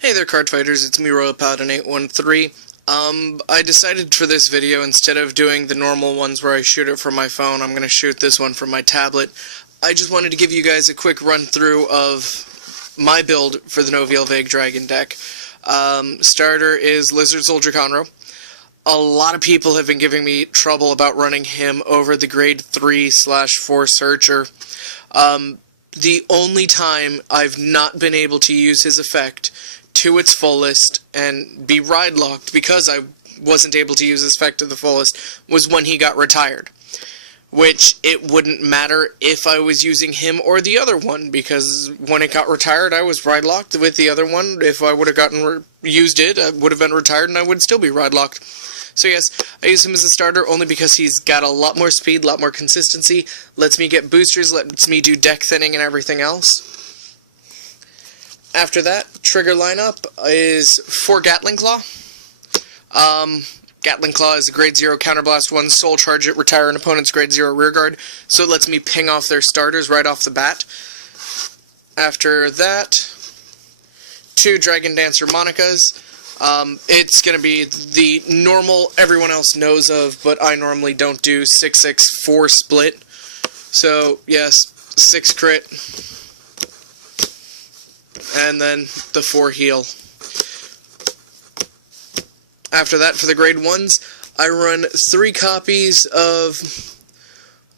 Hey there, card fighters, it's me, Royal Paladin 813. I decided for this video, instead of doing the normal ones where I shoot it from my phone, I'm going to shoot this one from my tablet. I just wanted to give you guys a quick run-through of my build for the Nouvelle Vague Dragon deck. Starter is Lizard Soldier Conroe. A lot of people have been giving me trouble about running him over the grade 3/4 Searcher. The only time I've not been able to use his effect to its fullest and be ride locked because I wasn't able to use his effect to the fullest was when he got retired. Which it wouldn't matter if I was using him or the other one, because when it got retired I was ride locked with the other one. If I would have used it, I would have been retired and I would still be ride locked. So yes, I use him as a starter only because he's got a lot more speed, a lot more consistency, lets me get boosters, lets me do deck thinning and everything else. After that, trigger lineup is 4 Gatling Claw. Gatling Claw is a grade 0 counterblast 1, soul charge it, retire an opponent's grade 0 rearguard, so it lets me ping off their starters right off the bat. After that, 2 Dragon Dancer Monicas. It's going to be the normal everyone else knows of, but I normally don't do 6/6/4 split. So, yes, 6 crit, and then the 4 heal. After that, for the grade 1s, I run 3 copies of,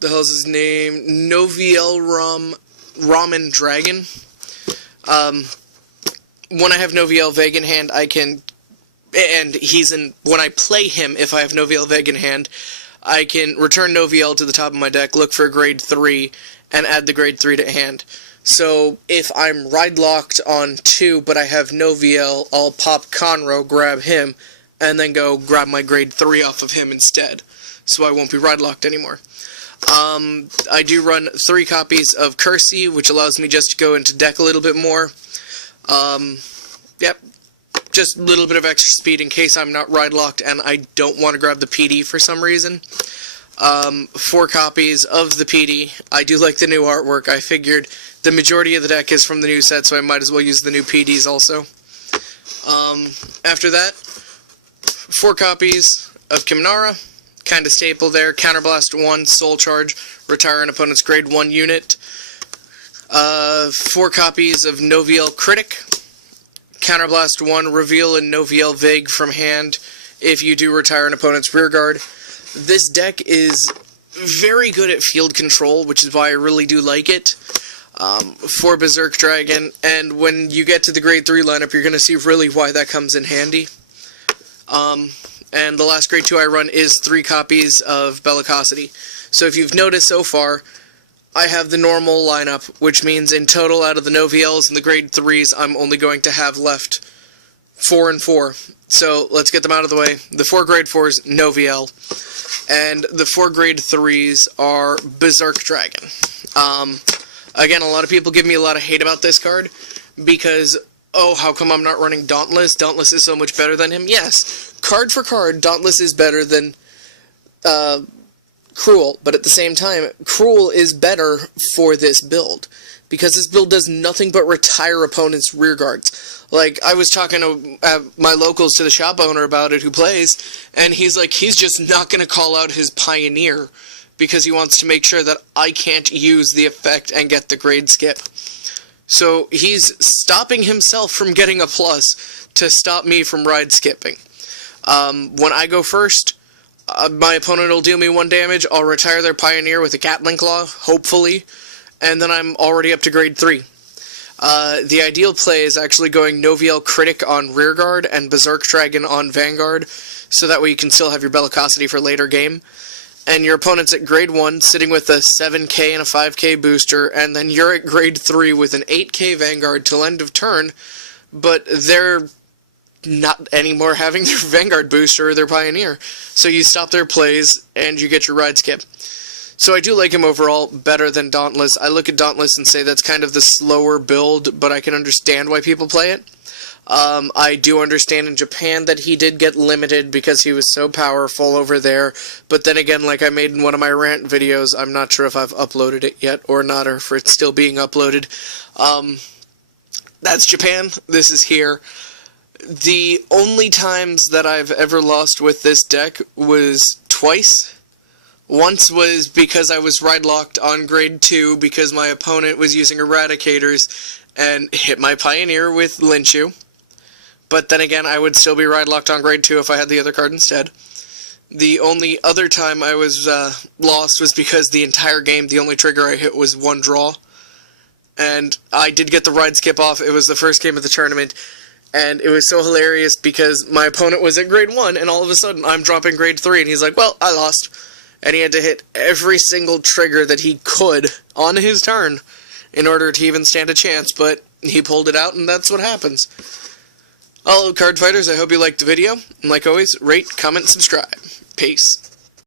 the hell's his name, Nouvelle Ramen Dragon. When I have Nouvelle Vague in hand, I can, and when I play him, if I have Nouvelle Vague in hand, I can return Nouvelle to the top of my deck, look for a grade 3, and add the grade 3 to hand. So, if I'm ride locked on 2, but I have Nouvelle, I'll pop Conroe, grab him, and then go grab my grade 3 off of him instead, so I won't be ride locked anymore. I do run 3 copies of Kersey, which allows me just to go into deck a little bit more. Yep, just a little bit of extra speed in case I'm not ride locked and I don't want to grab the PD for some reason. 4 copies of the PD. I do like the new artwork. I figured the majority of the deck is from the new set, so I might as well use the new PDs also. After that, 4 copies of Kimnara. Kind of staple there. Counterblast 1, soul charge, retire an opponent's grade 1 unit. 4 copies of Nouvelle Critic. Counterblast 1, reveal a Nouvelle Vague from hand if you do retire an opponent's rearguard. This deck is very good at field control, which is why I really do like it. 4 Berserk Dragon, and when you get to the grade 3 lineup, you're going to see really why that comes in handy. And the last grade 2 I run is 3 copies of Bellicosity. So if you've noticed so far, I have the normal lineup, which means in total out of the Nouvelles and the grade 3s, I'm only going to have left 4 and 4. So let's get them out of the way. The 4 grade 4s, Nouvelle, and the 4 grade 3s are Berserk Dragon. Again, a lot of people give me a lot of hate about this card, because, oh, how come I'm not running Dauntless? Dauntless is so much better than him. Yes, card for card, Dauntless is better than Cruel, but at the same time, Cruel is better for this build, because this build does nothing but retire opponents' rearguards. Like, I was talking to my locals, to the shop owner about it who plays, and he's like, he's just not going to call out his Pioneer, because he wants to make sure that I can't use the effect and get the grade skip. So he's stopping himself from getting a plus to stop me from ride skipping. When I go first, my opponent will deal me 1 damage, I'll retire their Pioneer with a Gatling Claw, hopefully, and then I'm already up to grade 3. The ideal play is actually going Nouvelle Critic on Rearguard and Berserk Dragon on Vanguard, so that way you can still have your Bellicosity for later game. And your opponent's at grade 1, sitting with a 7k and a 5k booster, and then you're at grade 3 with an 8k Vanguard till end of turn, but they're not anymore having their Vanguard booster or their Pioneer. So you stop their plays, and you get your ride skip. So I do like him overall better than Dauntless. I look at Dauntless and say that's kind of the slower build, but I can understand why people play it. I do understand in Japan that he did get limited because he was so powerful over there, but then again, like I made in one of my rant videos, I'm not sure if I've uploaded it yet or not, or if it's still being uploaded. That's Japan. This is here. The only times that I've ever lost with this deck was twice. Once was because I was ride locked on grade 2 because my opponent was using Eradicators and hit my Pioneer with Linchu. But then again, I would still be ride locked on grade 2 if I had the other card instead. The only other time I was lost was because the entire game, the only trigger I hit was one draw. And I did get the ride skip off. It was the first game of the tournament. And it was so hilarious because my opponent was at grade 1, and all of a sudden I'm dropping grade 3, and he's like, well, I lost. And he had to hit every single trigger that he could on his turn in order to even stand a chance, but he pulled it out, and that's what happens. Hello, card fighters. I hope you liked the video. And like always, rate, comment, subscribe. Peace.